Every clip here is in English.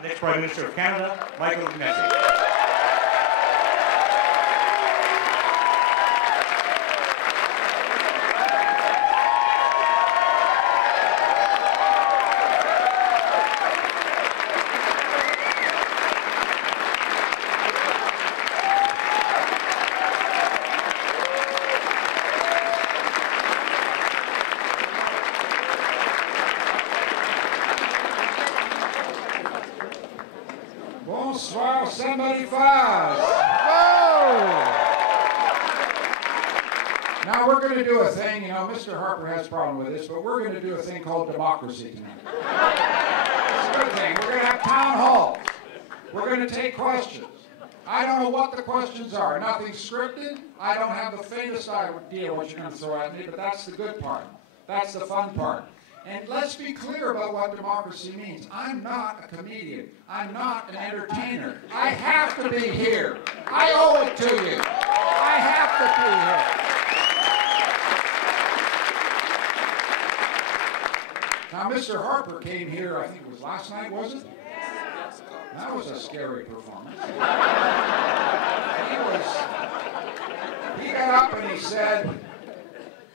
The next Prime Minister of Canada, Michael Ignatieff. Bonsoir, somebody fast. Whoa! Now we're going to do a thing, you know, Mr. Harper has a problem with this, but we're going to do a thing called democracy tonight. It's a good thing. We're going to have town halls. We're going to take questions. I don't know what the questions are. Nothing scripted. I don't have the faintest idea what you're going to throw at me, but that's the good part. That's the fun part. And let's be clear about what democracy means. I'm not a comedian. I'm not an entertainer. I have to be here. I owe it to you. I have to be here. Now, Mr. Harper came here, I think it was last night, was it? That was a scary performance. He got up and he said,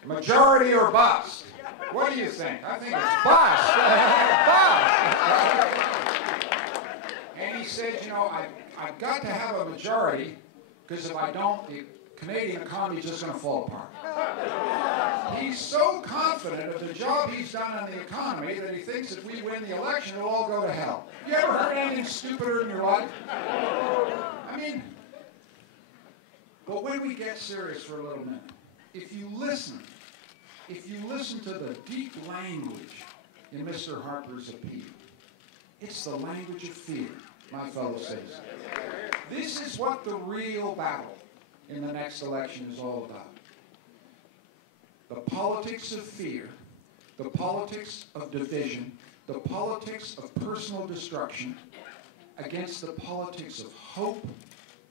majority or bust. What do you think? I think it's bust. Bust. And he said, you know, I've got to have a majority because if I don't, the Canadian economy is just going to fall apart. He's so confident of the job he's done on the economy that he thinks if we win the election, it'll all go to hell. You ever heard anything stupider in your life? I mean, but when we get serious for a little minute, if you listen to the deep language in Mr. Harper's appeal, it's the language of fear, my fellow citizens. This is what the real battle in the next election is all about. The politics of fear, the politics of division, the politics of personal destruction against the politics of hope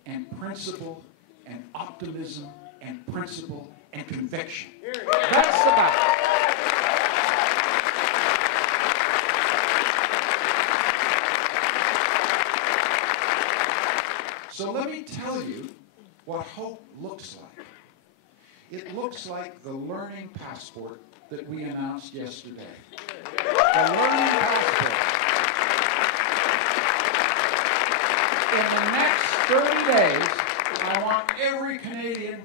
and principle and optimism and principle and conviction. That's the battle. So let me tell you what hope looks like. It looks like the learning passport that we announced yesterday. The learning passport. In the next 30 days, I want every Canadian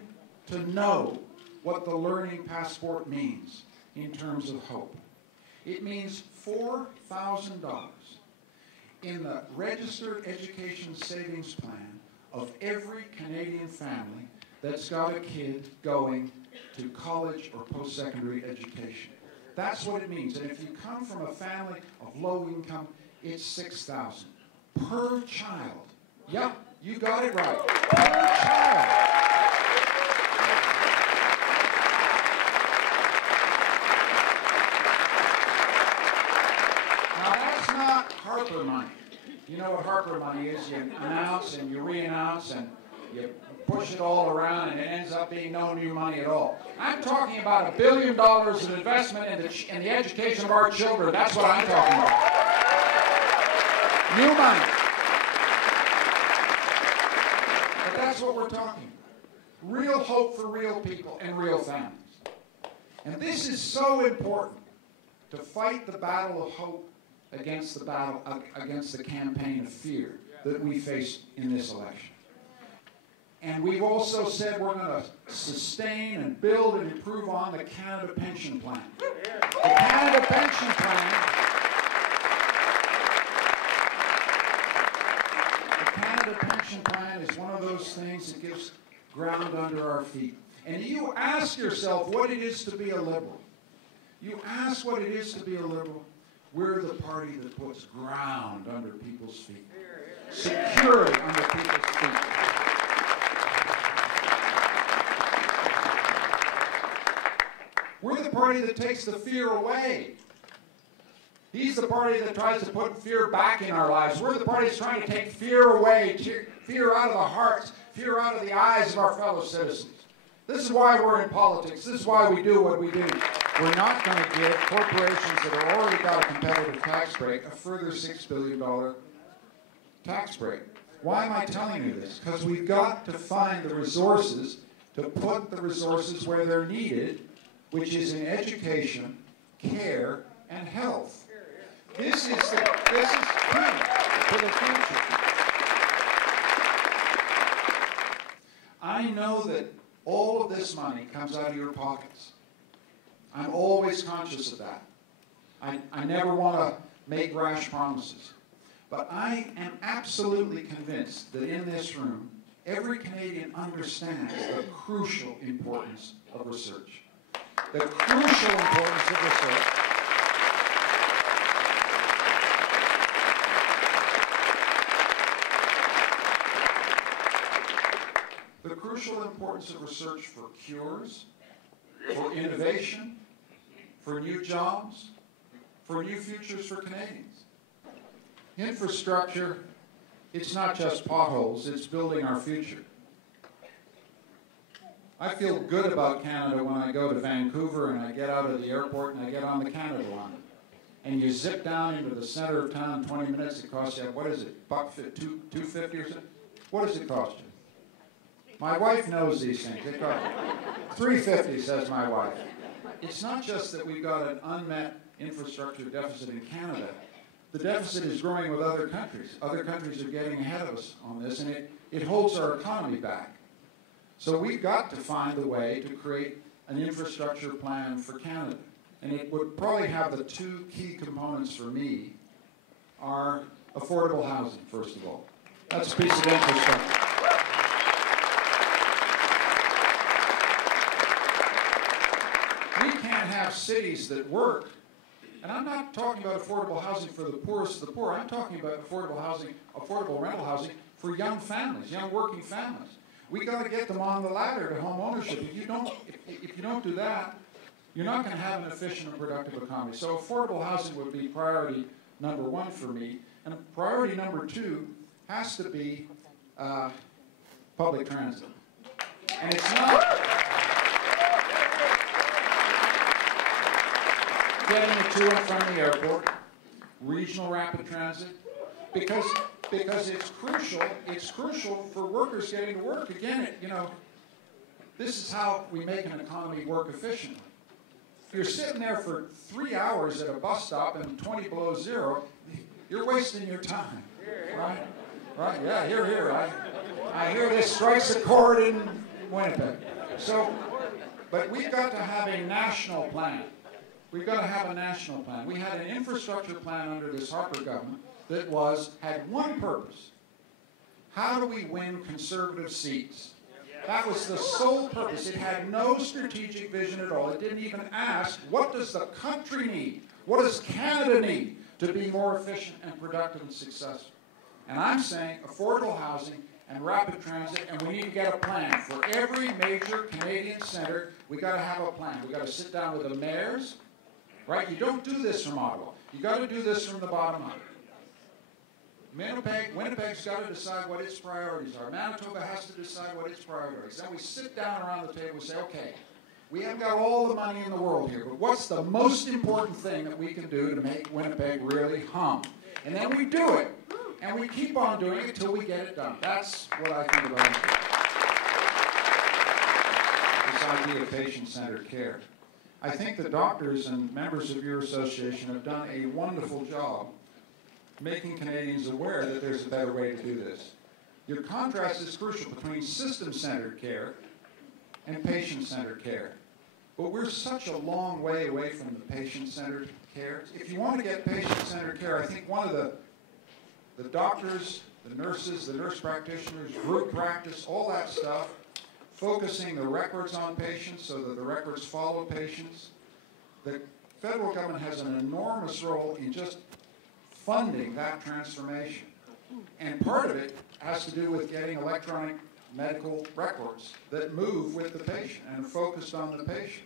to know what the learning passport means in terms of hope. It means $4,000 in the registered education savings plan of every Canadian family that's got a kid going to college or post-secondary education. That's what it means. And if you come from a family of low income, it's $6,000 per child. Yep, you got it right. Per child. Now that's not Harper money. You know what Harper money is? You announce and you re-announce and you push it all around and it ends up being no new money at all. I'm talking about $1 billion in investment in the education of our children. That's what I'm talking about. New money. But that's what we're talking about. Real hope for real people and real families. And this is so important to fight the battle of hope against the campaign of fear that we face in this election. And we've also said we're going to sustain and build and improve on the Canada Pension Plan. The Canada Pension Plan. The Canada Pension Plan is one of those things that gives ground under our feet. And you ask yourself what it is to be a liberal. You ask what it is to be a liberal. We're the party that puts ground under people's feet. Security under people's feet. We're the party that takes the fear away. He's the party that tries to put fear back in our lives. We're the party that's trying to take fear away, fear out of the hearts, fear out of the eyes of our fellow citizens. This is why we're in politics. This is why we do what we do. We're not going to give corporations that have already got a competitive tax break a further $6 billion tax break. Why am I telling you this? Because we've got to find the resources to put the resources where they're needed, which is in education, care, and health. This is key to the future. I know that all of this money comes out of your pockets. I'm always conscious of that. I never want to make rash promises. But I am absolutely convinced that in this room, every Canadian understands the crucial importance of research. The crucial importance of research. The crucial importance of research for cures, for innovation, for new jobs, for new futures for Canadians. Infrastructure, it's not just potholes, it's building our future. I feel good about Canada when I go to Vancouver and I get out of the airport and I get on the Canada line. And you zip down into the center of town in 20 minutes, it costs you, what is it, $2.50 or something? What does it cost you? My wife knows these things. It costs $3.50, says my wife. It's not just that we've got an unmet infrastructure deficit in Canada. The deficit is growing with other countries. Other countries are getting ahead of us on this, and it holds our economy back. So we've got to find a way to create an infrastructure plan for Canada. And it would probably have the two key components for me are affordable housing, first of all. That's a piece of infrastructure. We can't have cities that work. And I'm not talking about affordable housing for the poorest of the poor. I'm talking about affordable housing, affordable rental housing for young families, young working families. We got to get them on the ladder to home ownership. If you don't do that, you're not going to have an efficient and productive economy. So affordable housing would be priority number one for me. And priority number two has to be public transit. And it's not getting it to and from the airport, regional rapid transit, because it's crucial for workers getting to work. Again, this is how we make an economy work efficiently. If you're sitting there for 3 hours at a bus stop and 20 below zero, you're wasting your time, right? Right? Yeah, here. I hear this strikes a chord in Winnipeg. So, but we've got to have a national plan. We've got to have a national plan. We had an infrastructure plan under this Harper government that had one purpose. How do we win conservative seats? That was the sole purpose. It had no strategic vision at all. It didn't even ask, what does the country need? What does Canada need to be more efficient and productive and successful? And I'm saying affordable housing and rapid transit, and we need to get a plan. For every major Canadian centre, we've got to have a plan. We've got to sit down with the mayors, right? You don't do this from Ottawa. You've got to do this from the bottom up. Winnipeg's got to decide what its priorities are. Manitoba has to decide what its priorities are. Then we sit down around the table and say, okay, we haven't got all the money in the world here, but what's the most important thing that we can do to make Winnipeg really hum? And then we do it. And we keep on doing it until we get it done. That's what I think about this idea of patient-centered care. I think the doctors and members of your association have done a wonderful job making Canadians aware that there's a better way to do this. Your contrast is crucial between system-centered care and patient-centered care. But we're such a long way away from the patient-centered care. If you want to get patient-centered care, I think one of the doctors, the nurses, the nurse practitioners, group practice, all that stuff, focusing the records on patients so that the records follow patients. The federal government has an enormous role in just funding that transformation. And part of it has to do with getting electronic medical records that move with the patient and are focused on the patient.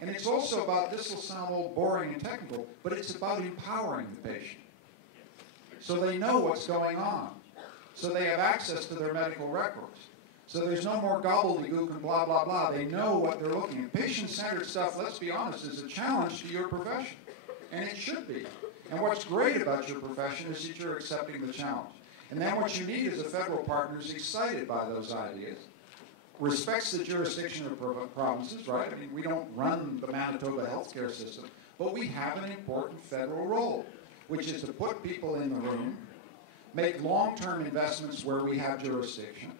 And it's also about, this will sound a little boring and technical, but it's about empowering the patient. So they know what's going on. So they have access to their medical records. So there's no more gobbledygook and blah, blah, blah. They know what they're looking at. Patient-centered stuff, let's be honest, is a challenge to your profession. And it should be. And what's great about your profession is that you're accepting the challenge. And then what you need is a federal partner who's excited by those ideas, respects the jurisdiction of provinces, right? I mean, we don't run the Manitoba healthcare system, but we have an important federal role, which is to put people in the room, make long-term investments where we have jurisdiction,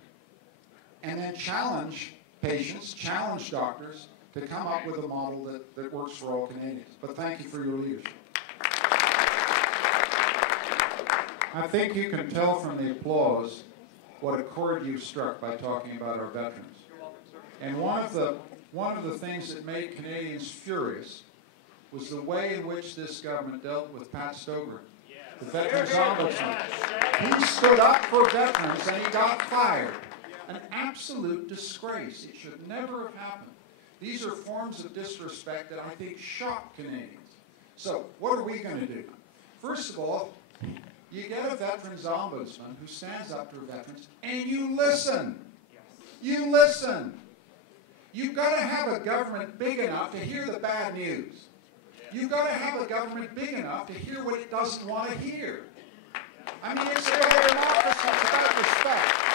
and then challenge patients, challenge doctors to come up with a model that works for all Canadians. But thank you for your leadership. I think you can tell from the applause what a chord you've struck by talking about our veterans. And one of the things that made Canadians furious was the way in which this government dealt with Pat Stover, the Veterans Ombudsman. He stood up for veterans and he got fired. An absolute disgrace. It should never have happened. These are forms of disrespect that I think shock Canadians. So what are we going to do? First of all, you get a Veterans Ombudsman who stands up to veterans and you listen. You listen. You've got to have a government big enough to hear the bad news. You've got to have a government big enough to hear what it doesn't want to hear. I mean, it's about an office, it's about respect.